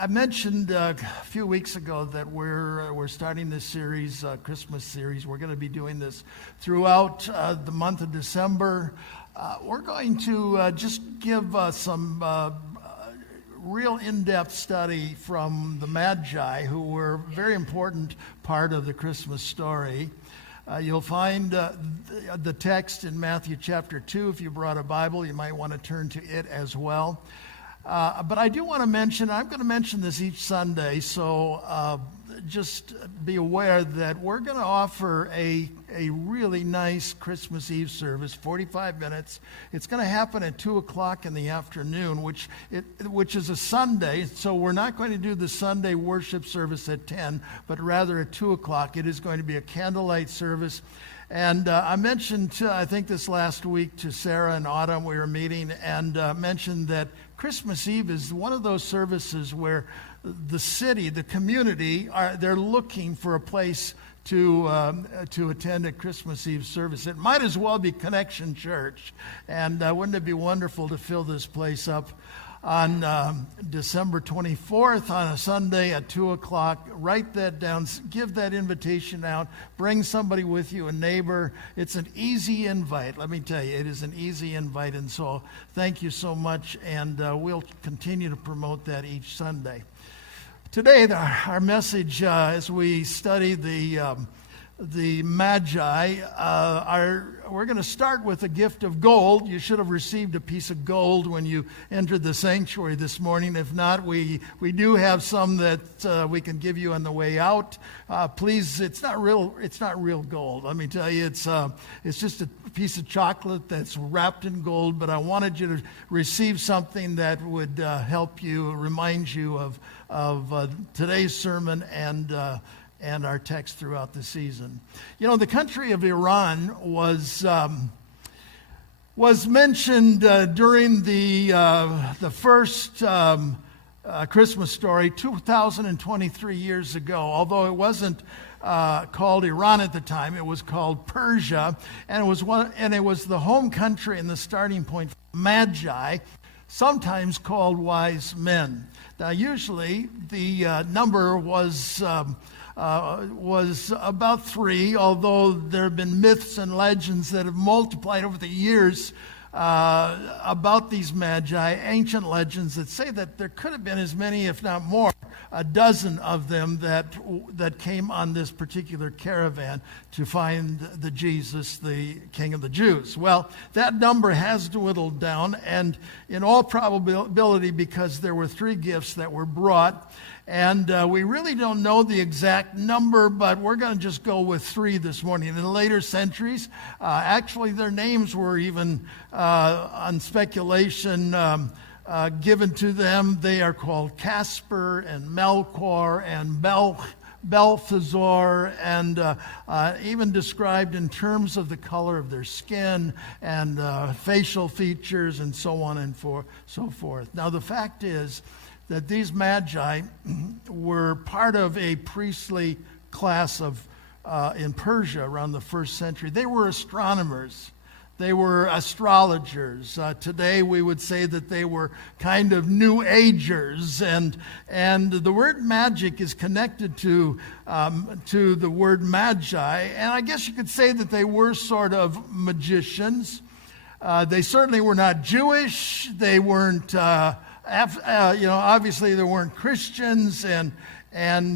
I mentioned a few weeks ago that we're starting this series, Christmas series. We're going to be doing this throughout the month of December. We're going to just give some real in-depth study from the Magi, who were a very important part of the Christmas story. You'll find the text in Matthew chapter 2. If you brought a Bible, you might want to turn to it as well. But I do want to mention, I'm going to mention this each Sunday, so just be aware that we're going to offer a really nice Christmas Eve service, 45 minutes. It's going to happen at 2 o'clock in the afternoon, which is a Sunday, so we're not going to do the Sunday worship service at 10, but rather at 2 o'clock. It is going to be a candlelight service. And I mentioned, I think this last week, to Sarah and Autumn, we were meeting, and mentioned that Christmas Eve is one of those services where the city, the community, they're looking for a place to attend a Christmas Eve service. It might as well be Connection Church. And wouldn't it be wonderful to fill this place up on December 24th on a Sunday at 2 o'clock. Write that down. Give that invitation out. Bring somebody with you, a neighbor. It's an easy invite. Let me tell you, it is an easy invite. And so thank you so much. And we'll continue to promote that each Sunday. Today, our message as we study the Magi, we're going to start with a gift of gold. You should have received a piece of gold when you entered the sanctuary this morning. If not, we do have some that we can give you on the way out. Please, it's not real gold. Let me tell you, it's just a piece of chocolate that's wrapped in gold. But I wanted you to receive something that would help you, remind you of today's sermon and our text throughout the season. You know, the country of Iran was mentioned during the first Christmas story 2,023 years ago. Although it wasn't called Iran at the time, it was called Persia, and it was the home country and the starting point for Magi, sometimes called wise men. Now, usually the number was about 3, although there have been myths and legends that have multiplied over the years about these Magi, ancient legends that say that there could have been as many, if not more, a dozen of them that came on this particular caravan to find the Jesus, the King of the Jews. Well, that number has dwindled down, and in all probability because there were 3 gifts that were brought. And we really don't know the exact number, but we're going to just go with 3 this morning. In the later centuries, actually their names were even on speculation given to them. They are called Casper and Melchior and Balthazar, and even described in terms of the color of their skin and facial features and so on and so forth. Now the fact is that these Magi were part of a priestly class in Persia around the 1st century. They were astronomers. They were astrologers. Today we would say that they were kind of New Agers, and the word magic is connected to the word magi, and I guess you could say that they were sort of magicians. They certainly were not Jewish. They weren't. Obviously they weren't Christians, and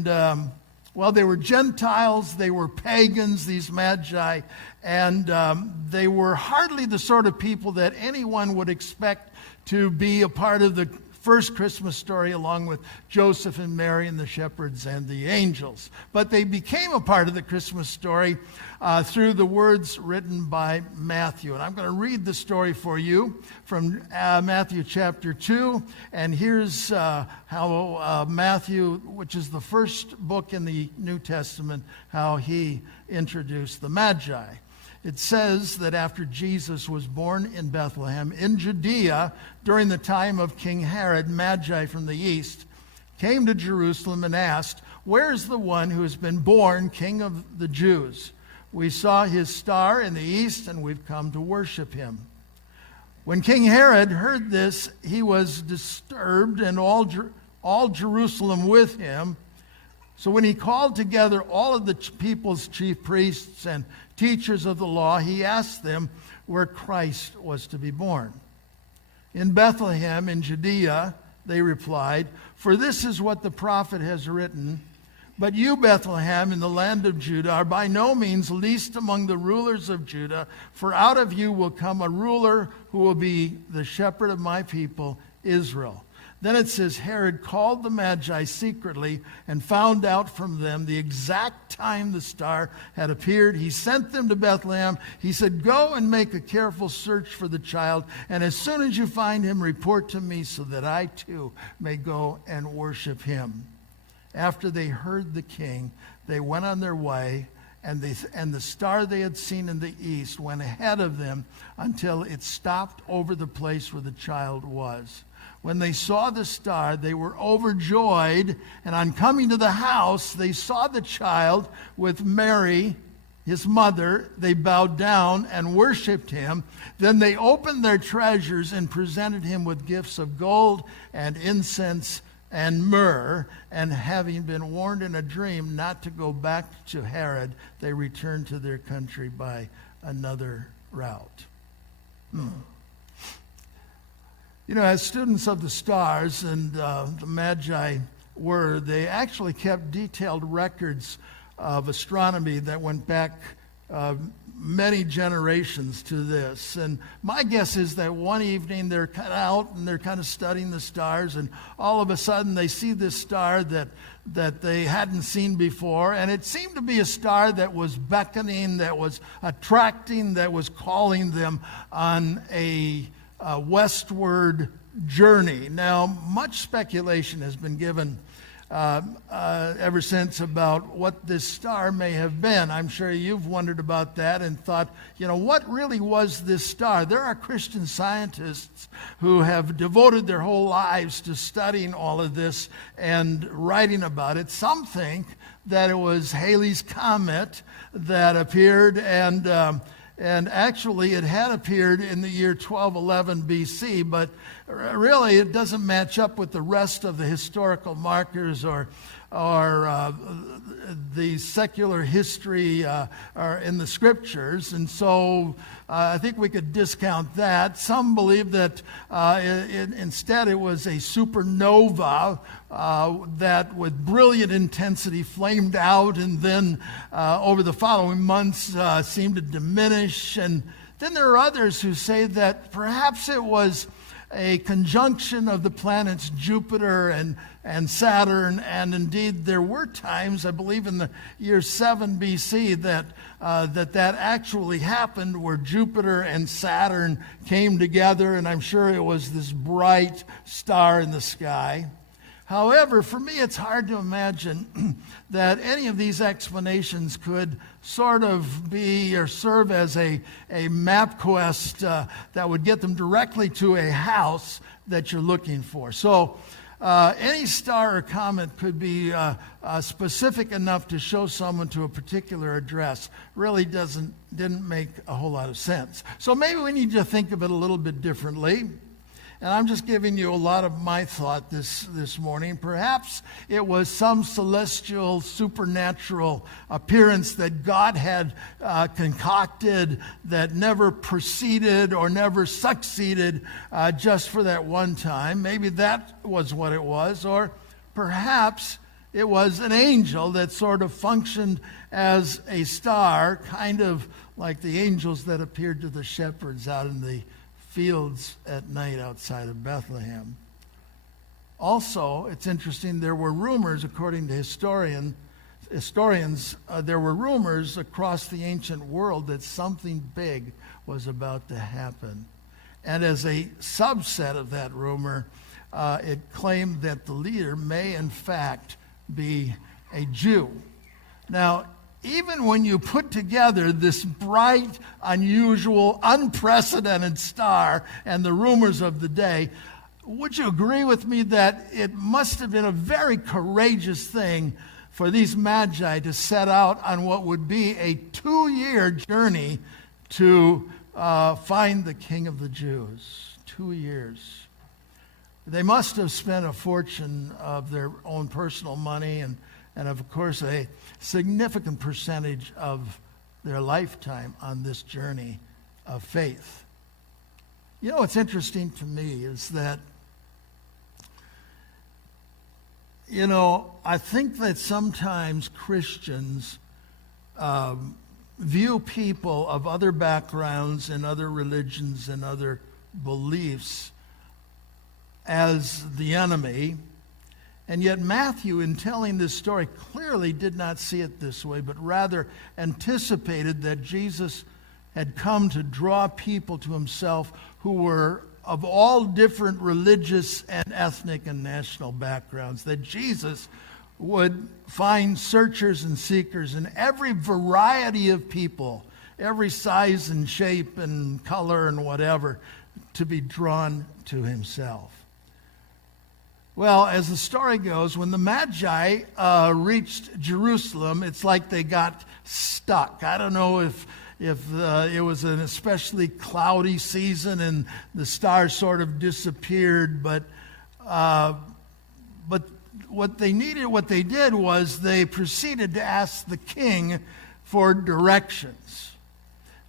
they were Gentiles, they were pagans, these Magi, and they were hardly the sort of people that anyone would expect to be a part of the first Christmas story, along with Joseph and Mary and the shepherds and the angels. But they became a part of the Christmas story through the words written by Matthew. And I'm going to read the story for you from Matthew chapter 2. And here's how Matthew, which is the first book in the New Testament, how he introduced the Magi. It says that after Jesus was born in Bethlehem in Judea during the time of King Herod, Magi from the east came to Jerusalem and asked, "Where is the one who has been born King of the Jews? We saw his star in the east and we've come to worship him." When King Herod heard this, he was disturbed, and all all Jerusalem with him. So when he called together all of the people's chief priests and teachers of the law, he asked them where Christ was to be born. In Bethlehem in Judea, they replied, for this is what the prophet has written. But you, Bethlehem, in the land of Judah, are by no means least among the rulers of Judah, for out of you will come a ruler who will be the shepherd of my people, Israel. Then it says, Herod called the Magi secretly and found out from them the exact time the star had appeared. He sent them to Bethlehem. He said, go and make a careful search for the child, and as soon as you find him, report to me so that I too may go and worship him. After they heard the king, they went on their way, and the star they had seen in the east went ahead of them until it stopped over the place where the child was. When they saw the star, they were overjoyed, and on coming to the house, they saw the child with Mary, his mother. They bowed down and worshipped him. Then they opened their treasures and presented him with gifts of gold and incense and myrrh. And having been warned in a dream not to go back to Herod, they returned to their country by another route. You know, as students of the stars and the Magi were, they actually kept detailed records of astronomy that went back many generations to this. And my guess is that one evening they're kind of out and they're kind of studying the stars, and all of a sudden they see this star that they hadn't seen before, and it seemed to be a star that was beckoning, that was attracting, that was calling them on a westward journey. Now, much speculation has been given ever since about what this star may have been. I'm sure you've wondered about that and thought, you know, what really was this star? There are Christian scientists who have devoted their whole lives to studying all of this and writing about it. Some think that it was Halley's Comet that appeared, and actually, it had appeared in the year 1211 BC, but really it doesn't match up with the rest of the historical markers or the secular history or in the scriptures. And so I think we could discount that. Some believe that instead it was a supernova that with brilliant intensity flamed out and then over the following months seemed to diminish. And then there are others who say that perhaps it was a conjunction of the planets Jupiter and Saturn, and indeed there were times, I believe in the year 7 BC, that actually happened, where Jupiter and Saturn came together, and I'm sure it was this bright star in the sky. However, for me, it's hard to imagine that any of these explanations could sort of be or serve as a map quest that would get them directly to a house that you're looking for. So any star or comet could be specific enough to show someone to a particular address. Really didn't make a whole lot of sense. So maybe we need to think of it a little bit differently. And I'm just giving you a lot of my thought this morning. Perhaps it was some celestial, supernatural appearance that God had concocted that never proceeded or never succeeded just for that one time. Maybe that was what it was. Or perhaps it was an angel that sort of functioned as a star, kind of like the angels that appeared to the shepherds out in the fields at night outside of Bethlehem. Also, it's interesting, there were rumors, according to historians, there were rumors across the ancient world that something big was about to happen. And as a subset of that rumor, it claimed that the leader may in fact be a Jew. Now, even when you put together this bright, unusual, unprecedented star and the rumors of the day, would you agree with me that it must have been a very courageous thing for these Magi to set out on what would be a 2-year journey to find the King of the Jews? 2 years. They must have spent a fortune of their own personal money and of course a significant percentage of their lifetime on this journey of faith. You know, what's interesting to me is that, you know, I think that sometimes Christians view people of other backgrounds and other religions and other beliefs as the enemy. And yet Matthew, in telling this story, clearly did not see it this way, but rather anticipated that Jesus had come to draw people to himself who were of all different religious and ethnic and national backgrounds, that Jesus would find searchers and seekers in every variety of people, every size and shape and color and whatever, to be drawn to himself. Well, as the story goes, when the Magi reached Jerusalem, it's like they got stuck. I don't know if it was an especially cloudy season and the stars sort of disappeared, but what they did was they proceeded to ask the king for directions.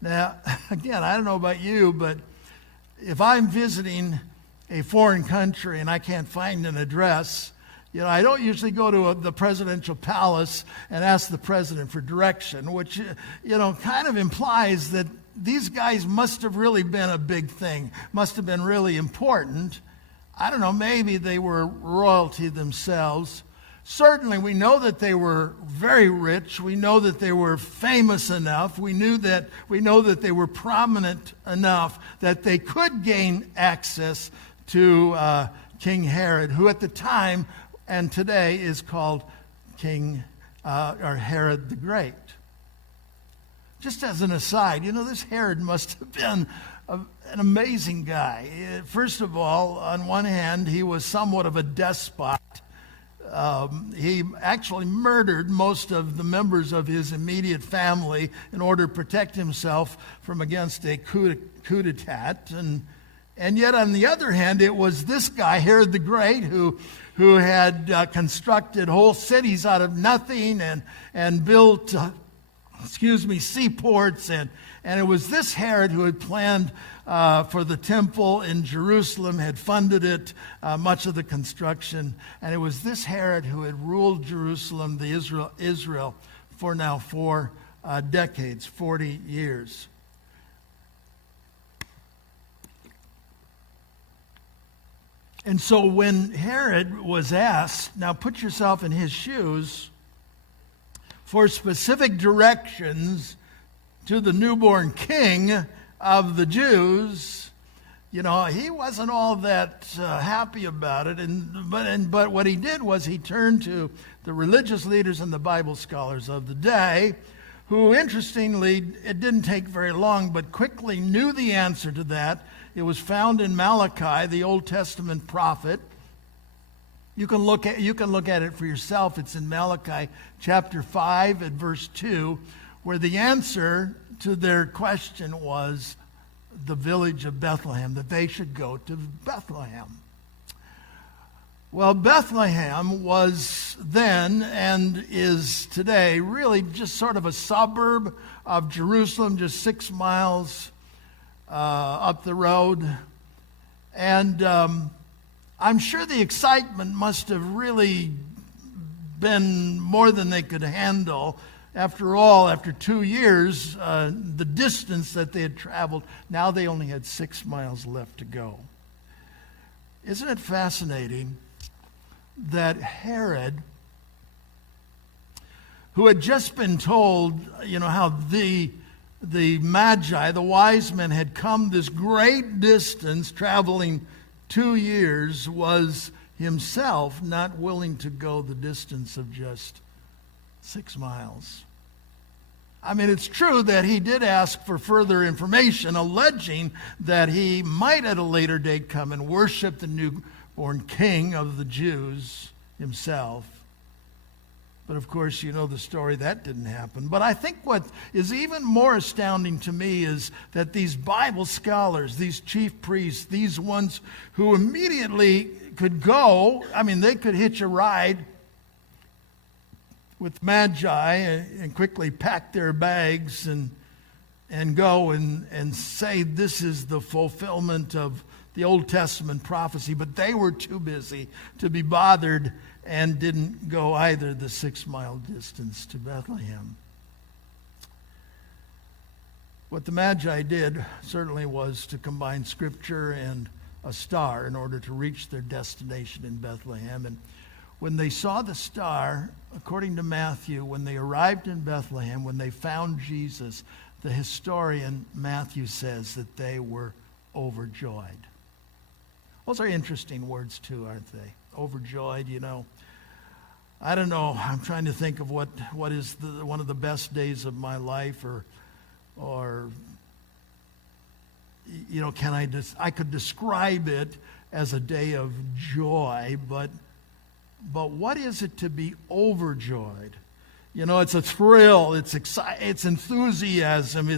Now, again, I don't know about you, but if I'm visiting a foreign country and I can't find an address, you know, I don't usually go to the presidential palace and ask the president for direction, which, you know, kind of implies that these guys must have really been a big thing, must have been really important. I don't know, maybe they were royalty themselves. Certainly, we know that they were very rich. We know that they were famous enough. We know that they were prominent enough that they could gain access to King Herod, who at the time and today is called King or Herod the Great. Just as an aside, you know, this Herod must have been an amazing guy. First of all, on one hand, he was somewhat of a despot. He actually murdered most of the members of his immediate family in order to protect himself from against a coup d'etat. And yet, on the other hand, it was this guy, Herod the Great, who had constructed whole cities out of nothing and built, seaports. And it was this Herod who had planned for the temple in Jerusalem, had funded it, much of the construction. And it was this Herod who had ruled Jerusalem, Israel, for now 4 decades, 40 years. And so when Herod was asked, now put yourself in his shoes, for specific directions to the newborn king of the Jews, you know, he wasn't all that happy about it. But what he did was he turned to the religious leaders and the Bible scholars of the day, who, interestingly, it didn't take very long, but quickly knew the answer to that. It was found in Malachi, the Old Testament prophet. You can look at it for yourself. It's in Malachi chapter 5 at verse 2, where the answer to their question was the village of Bethlehem, that they should go to Bethlehem. Well, Bethlehem was then and is today really just sort of a suburb of Jerusalem, just 6 miles up the road. And I'm sure the excitement must have really been more than they could handle. After all, after 2 years, the distance that they had traveled, now they only had 6 miles left to go. Isn't it fascinating that Herod, who had just been told, you know, how the Magi, the wise men, had come this great distance, traveling 2 years, was himself not willing to go the distance of just 6 miles. I mean, it's true that he did ask for further information, alleging that he might at a later date come and worship the newborn king of the Jews himself. But of course, you know the story, that didn't happen. But I think what is even more astounding to me is that these Bible scholars, these chief priests, these ones who immediately could go, I mean, they could hitch a ride with Magi and quickly pack their bags and go and say this is the fulfillment of the Old Testament prophecy. But they were too busy to be bothered and didn't go either the 6-mile distance to Bethlehem. What the Magi did certainly was to combine Scripture and a star in order to reach their destination in Bethlehem. And when they saw the star, according to Matthew, when they arrived in Bethlehem, when they found Jesus, the historian Matthew says that they were overjoyed. Those are interesting words too, aren't they? Overjoyed, you know. I don't know. I'm trying to think of what is one of the best days of my life, or you know, I could describe it as a day of joy, but what is it to be overjoyed? You know, it's a thrill, it's enthusiasm,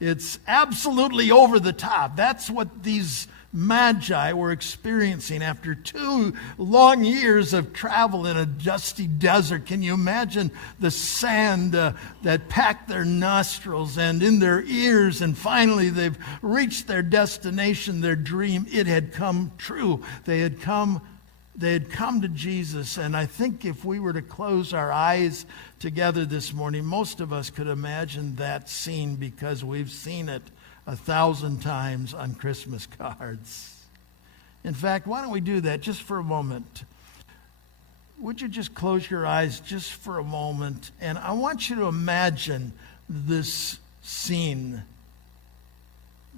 it's absolutely over the top. That's what these Magi were experiencing after 2 long years of travel in a dusty desert. Can you imagine the sand that packed their nostrils and in their ears? And finally, they've reached their destination, their dream. It had come true. They had come to Jesus. And I think if we were to close our eyes together this morning, most of us could imagine that scene because we've seen it 1,000 times on Christmas cards. In fact, why don't we do that just for a moment? Would you just close your eyes just for a moment? And I want you to imagine this scene,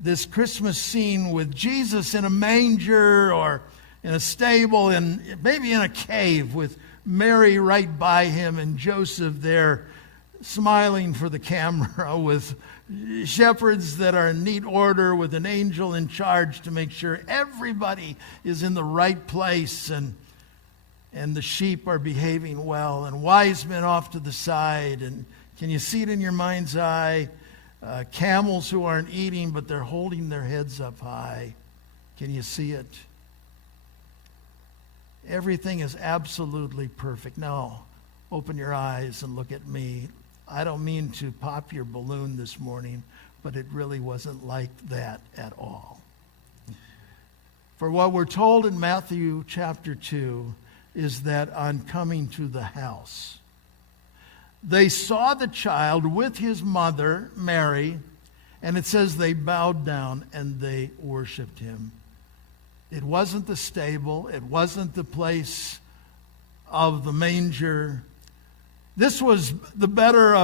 this Christmas scene with Jesus in a manger or in a stable and maybe in a cave with Mary right by him and Joseph there smiling for the camera, with shepherds that are in neat order, with an angel in charge to make sure everybody is in the right place and the sheep are behaving well, and wise men off to the side. And can you see it in your mind's eye? Camels who aren't eating, but they're holding their heads up high. Can you see it? Everything is absolutely perfect. Now, open your eyes and look at me. I don't mean to pop your balloon this morning, but it really wasn't like that at all. For what we're told in Matthew chapter 2 is that on coming to the house, they saw the child with his mother, Mary, and it says they bowed down and they worshiped him. It wasn't the stable. It wasn't the place of the manger. This was the better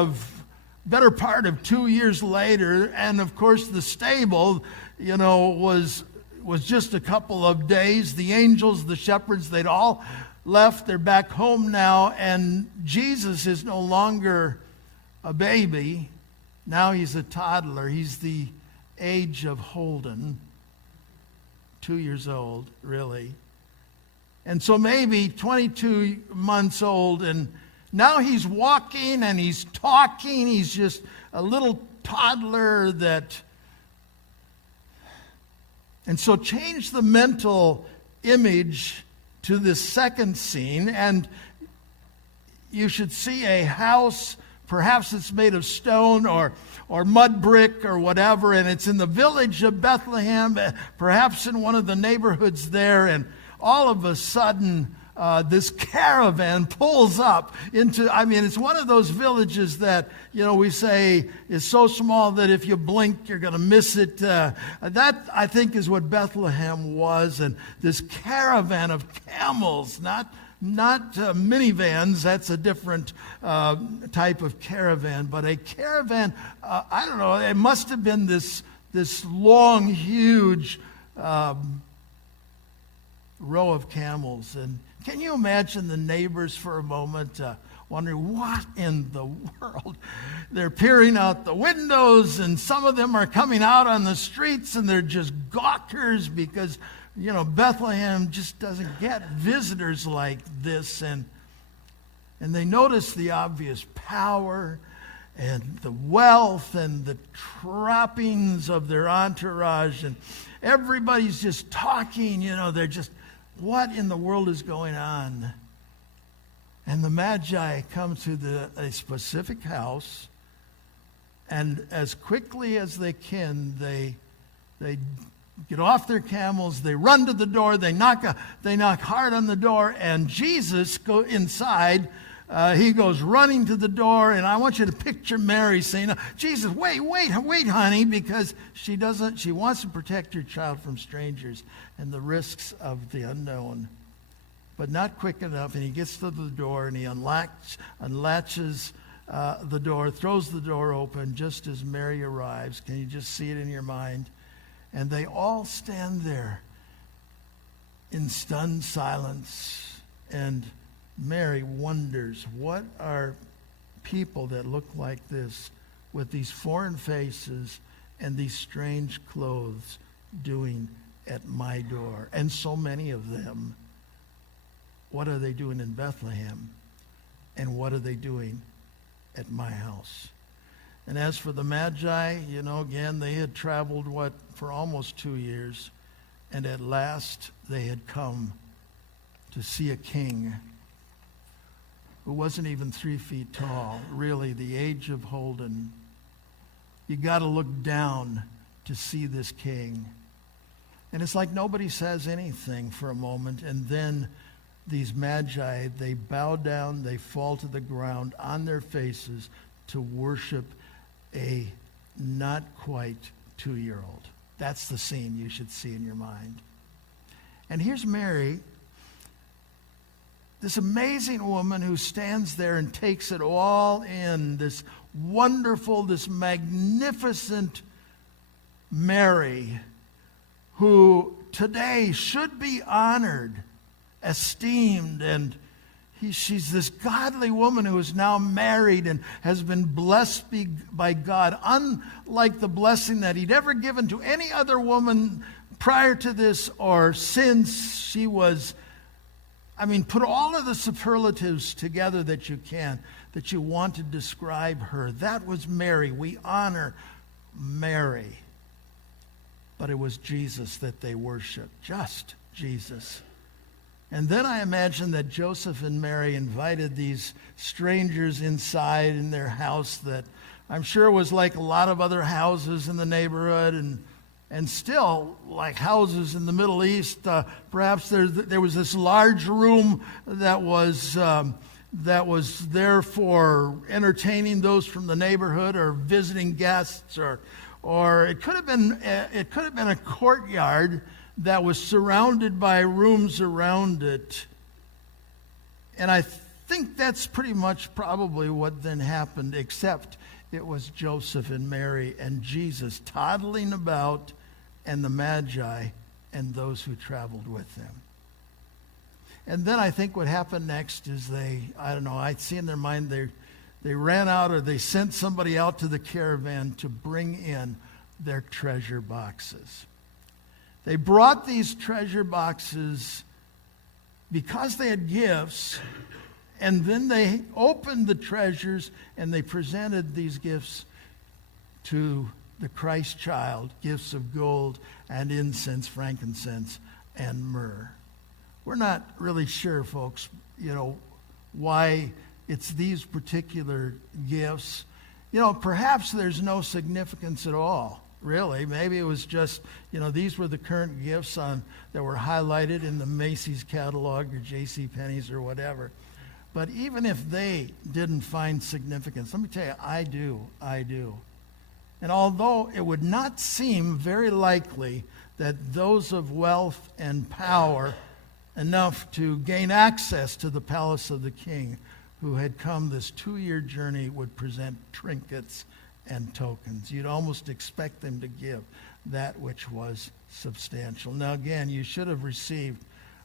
part of 2 years later, and of course the stable, you know, was just a couple of days. The angels, the shepherds, they'd all left. They're back home now, and Jesus is no longer a baby. Now he's a toddler. He's the age of Holden, 2 years old, really. And so maybe 22 months old, and now he's walking and he's talking. He's just a little toddler and so change the mental image to this second scene, and you should see a house. Perhaps it's made of stone or mud brick or whatever, and it's in the village of Bethlehem, perhaps in one of the neighborhoods there, and all of a sudden, this caravan pulls up into, it's one of those villages that, you know, we say is so small that if you blink, you're going to miss it. That, I think, is what Bethlehem was. And this caravan of camels, not minivans, that's a different type of caravan, but a caravan, I don't know, it must have been this long, huge row of camels. And can you imagine the neighbors for a moment wondering, what in the world? They're peering out the windows, and some of them are coming out on the streets, and they're just gawkers because, you know, Bethlehem just doesn't get visitors like this. And And they notice the obvious power and the wealth and the trappings of their entourage. And everybody's just talking, they're just, what in the world is going on? And the Magi come to a specific house, and as quickly as they can, they get off their camels, they run to the door, they knock hard on the door, and Jesus go inside. He goes running to the door, and I want you to picture Mary saying, Jesus, wait, honey, because she wants to protect her child from strangers and the risks of the unknown. But not quick enough, and he gets to the door, and he unlatches the door, throws the door open just as Mary arrives. Can you just see it in your mind? And they all stand there in stunned silence, and Mary wonders, what are people that look like this with these foreign faces and these strange clothes doing at my door? And so many of them. What are they doing in Bethlehem? And what are they doing at my house? And as for the Magi, again, they had traveled, for almost 2 years. And at last they had come to see a king who wasn't even 3 feet tall, really the age of Holden. You got to look down to see this king. And it's like nobody says anything for a moment, and then these Magi, they bow down, they fall to the ground on their faces to worship a not quite 2-year-old. That's the scene you should see in your mind. And here's Mary, this amazing woman who stands there and takes it all in, this wonderful, this magnificent Mary, who today should be honored, esteemed, and she's this godly woman who is now married and has been blessed by God, unlike the blessing that he'd ever given to any other woman prior to this or since she was. Put all of the superlatives together that you want to describe her. That was Mary. We honor Mary. But it was Jesus that they worshiped, just Jesus. And then I imagine that Joseph and Mary invited these strangers inside in their house that I'm sure was like a lot of other houses in the neighborhood and still like houses in the Middle East. Perhaps there was this large room that was there for entertaining those from the neighborhood or visiting guests, or it could have been a courtyard that was surrounded by rooms around it. And I think that's pretty much probably what then happened, except it was Joseph and Mary and Jesus toddling about, and the Magi and those who traveled with them. And then I think what happened next is I see in their mind they ran out, or they sent somebody out to the caravan to bring in their treasure boxes. They brought these treasure boxes because they had gifts, and then they opened the treasures and they presented these gifts to the Christ child, gifts of gold and incense, frankincense, and myrrh. We're not really sure, folks, why it's these particular gifts. Perhaps there's no significance at all, really. Maybe it was just, these were the current gifts that were highlighted in the Macy's catalog or J.C. Penney's or whatever. But even if they didn't find significance, let me tell you, I do. And although it would not seem very likely that those of wealth and power enough to gain access to the palace of the king who had come this 2-year journey would present trinkets and tokens. You'd almost expect them to give that which was substantial. Now again, you should have received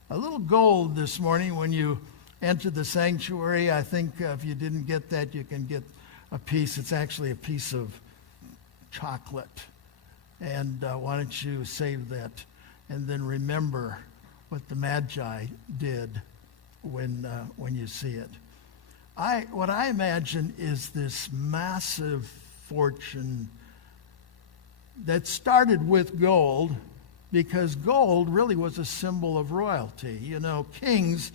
a little gold this morning when you entered the sanctuary. I think if you didn't get that, you can get a piece. It's actually a piece of chocolate. And why don't you save that and then remember what the Magi did when you see it. What I imagine is this massive fortune that started with gold, because gold really was a symbol of royalty. You know, kings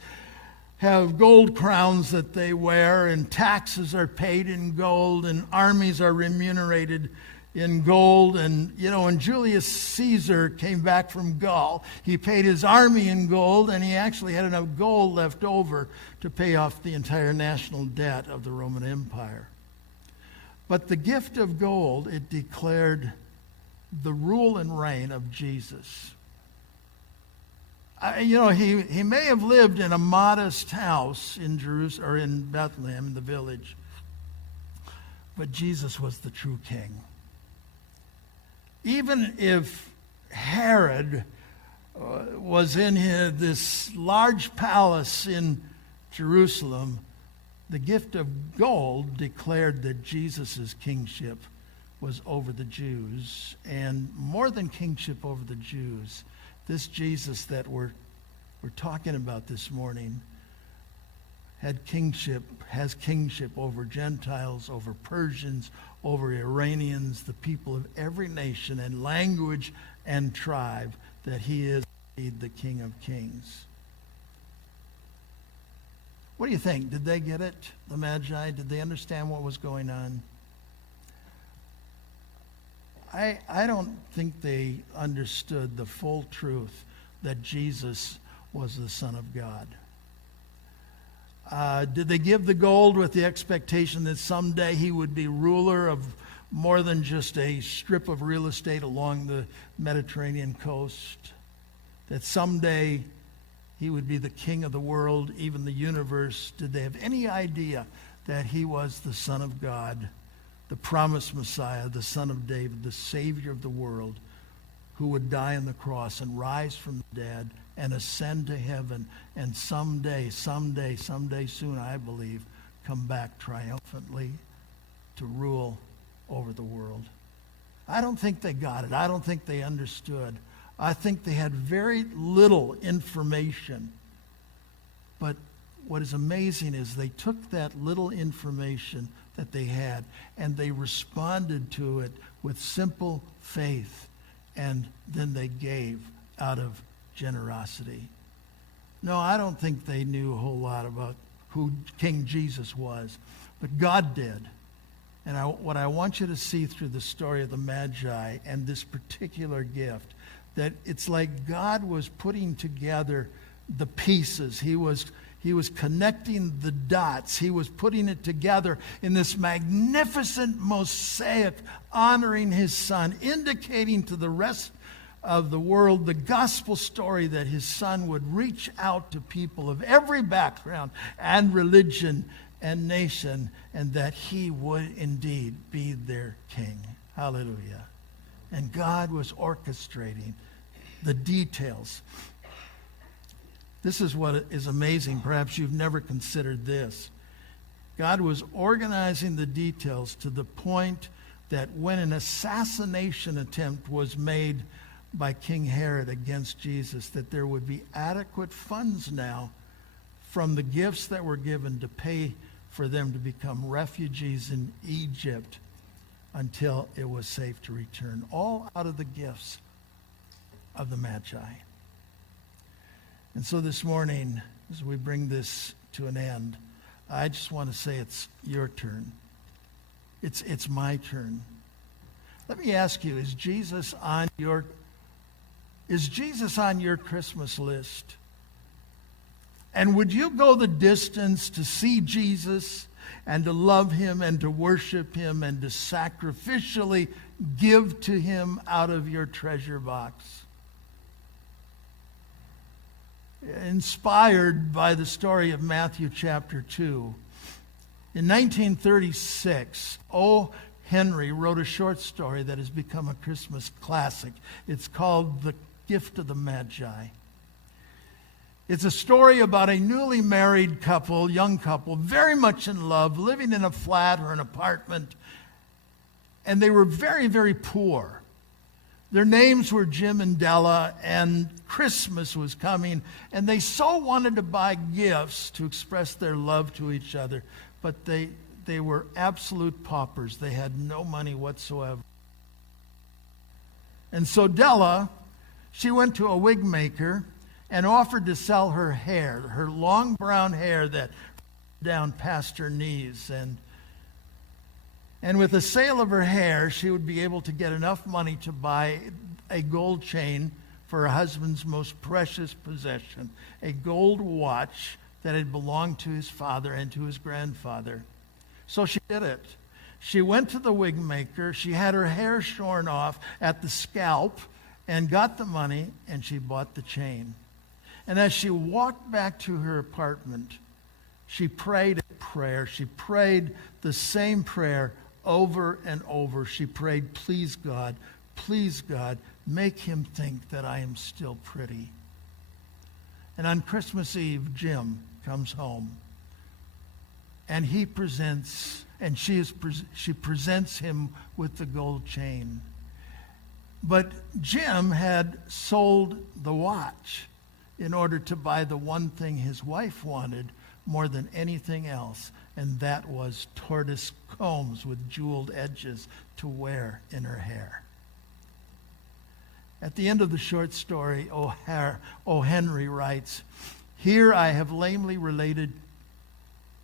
have gold crowns that they wear, and taxes are paid in gold, and armies are remunerated in gold. And, you know, when Julius Caesar came back from Gaul, he paid his army in gold, and he actually had enough gold left over to pay off the entire national debt of the Roman Empire. But the gift of gold, it declared the rule and reign of Jesus. You know, he may have lived in a modest house in Jerusalem or in Bethlehem, in the village, but Jesus was the true king. Even if Herod was in this large palace in Jerusalem, the gift of gold declared that Jesus' kingship was over the Jews. And more than kingship over the Jews, this Jesus that we're talking about this morning has kingship over Gentiles, over Persians, over Iranians, the people of every nation and language and tribe, that he is indeed the King of Kings. What do you think? Did they get it, the Magi? Did they understand what was going on? I don't think they understood the full truth that Jesus was the Son of God. Did they give the gold with the expectation that someday he would be ruler of more than just a strip of real estate along the Mediterranean coast? That someday he would be the king of the world, even the universe? Did they have any idea that he was the Son of God, the promised Messiah, the Son of David, the Savior of the world, who would die on the cross and rise from the dead and ascend to heaven, and someday soon, I believe, come back triumphantly to rule over the world? I don't think they got it. I don't think they understood. I think they had very little information. But what is amazing is they took that little information that they had and they responded to it with simple faith, and then they gave out of generosity. No, I don't think they knew a whole lot about who King Jesus was, but God did. And what I want you to see through the story of the Magi and this particular gift, that it's like God was putting together the pieces. He was connecting the dots. He was putting it together in this magnificent mosaic, honoring his Son, indicating to the rest of the world the gospel story that his Son would reach out to people of every background and religion and nation, and that he would indeed be their king. Hallelujah. And God was orchestrating the details. This is what is amazing. Perhaps you've never considered this. God was organizing the details to the point that when an assassination attempt was made by King Herod against Jesus, that there would be adequate funds now from the gifts that were given to pay for them to become refugees in Egypt until it was safe to return. All out of the gifts of the Magi. And so this morning, as we bring this to an end, I just want to say it's your turn. It's my turn. Let me ask you, is Jesus on your Christmas list? And would you go the distance to see Jesus and to love him and to worship him and to sacrificially give to him out of your treasure box? Inspired by the story of Matthew chapter 2. In 1936, O. Henry wrote a short story that has become a Christmas classic. It's called The Gift of the Magi. It's a story about a newly married couple, young couple, very much in love, living in a flat or an apartment. And they were very, very poor. Their names were Jim and Della, and Christmas was coming, and they so wanted to buy gifts to express their love to each other, but they were absolute paupers. They had no money whatsoever. And so Della, she went to a wig maker and offered to sell her hair, her long brown hair that down past her knees. And with the sale of her hair, she would be able to get enough money to buy a gold chain for her husband's most precious possession, a gold watch that had belonged to his father and to his grandfather. So she did it. She went to the wig maker. She had her hair shorn off at the scalp and got the money, and she bought the chain. And as she walked back to her apartment, she prayed a prayer. She prayed the same prayer over and over. She prayed, please God, make him think that I am still pretty. And on Christmas Eve, Jim comes home. And he presents, and she presents him with the gold chain. But Jim had sold the watch in order to buy the one thing his wife wanted more than anything else, and that was tortoise combs with jeweled edges to wear in her hair. At the end of the short story, O. Henry writes, "Here I have lamely related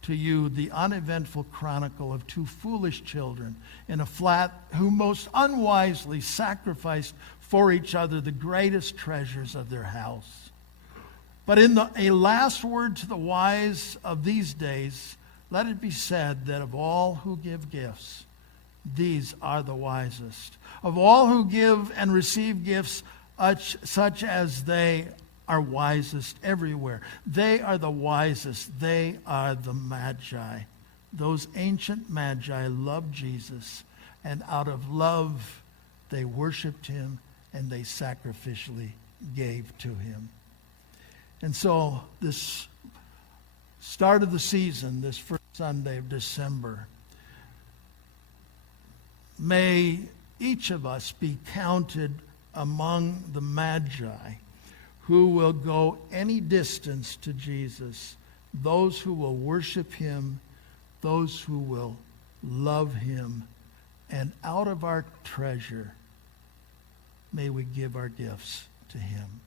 to you the uneventful chronicle of two foolish children in a flat who most unwisely sacrificed for each other the greatest treasures of their house. But in a last word to the wise of these days, let it be said that of all who give gifts, these are the wisest. Of all who give and receive gifts such as they are wisest everywhere. They are the wisest. They are the magi. Those ancient magi loved Jesus, and out of love they worshiped him and they sacrificially gave to him." And so this start of the season, this first Sunday of December, may each of us be counted among the magi who will go any distance to Jesus, those who will worship him, those who will love him, and out of our treasure, may we give our gifts to him.